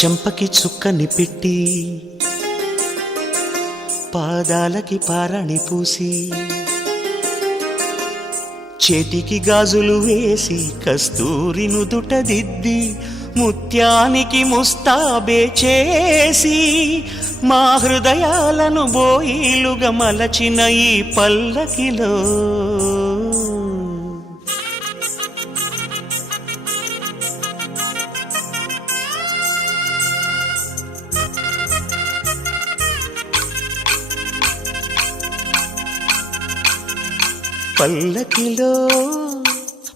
చెంపకి చుక్కని పెట్టి పాదాలకి పారాణి పూసి చేతికి గాజులు వేసి కస్తూరి నుదుట దిద్ది ముత్యానికి ముస్తాబే చేసి మా హృదయాలను బోయిలుగా మలచిన ఈ పల్లకిలో పల్లకిలో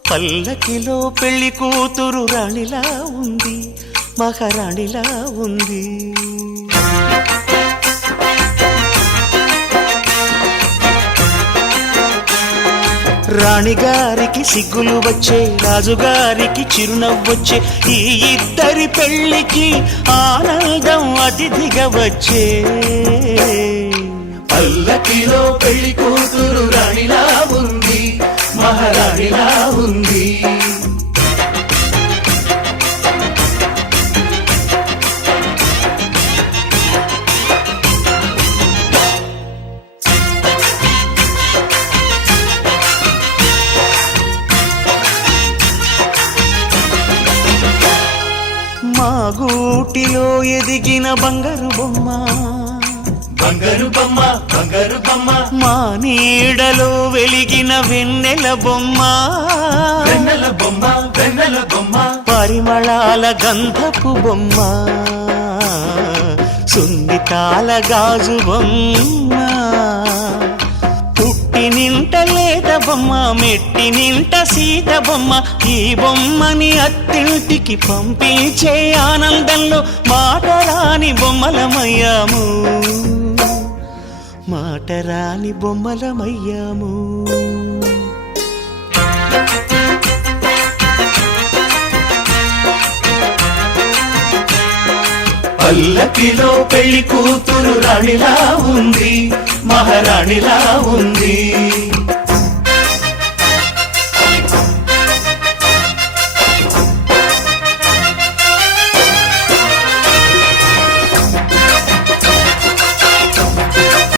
పల్లకిలో పెళ్లి కూతురు రాణిలా ఉంది, మహారాణిలా ఉంది. రాణిగారికి సిగ్గులు వచ్చే, రాజుగారికి చిరునవ్వొచ్చే, ఈ ఇద్దరి పెళ్లికి ఆనందం అతిథిగా వచ్చే. పల్లకిలో పెళ్లి కూతురు రాణిలా ఉంది, మహారాణిలా ఉంది. మా గూటిలో ఎదిగిన బంగారు బొమ్మ, బంగారు బొమ్మ, బంగారు బొమ్మ. మా నీడలో వెలిగిన వెన్నెల బొమ్మ, వెన్నెల బొమ్మ, వెన్నెల బొమ్మ. పరిమళాల గంధపు బొమ్మ, సున్నితాల గాజు బొమ్మ. పుట్టి నింట లేత బొమ్మ, మెట్టి నింట సీత బొమ్మ. ఈ బొమ్మని అత్తింటికి పంపించే ఆనందంలో మాటరాని బొమ్మలమయ్యాము, మాటరాని బొమ్మలమయ్యాము. పల్లకిలో పెళ్లి కూతురు రాణిలా ఉంది, మహారాణిలా ఉంది.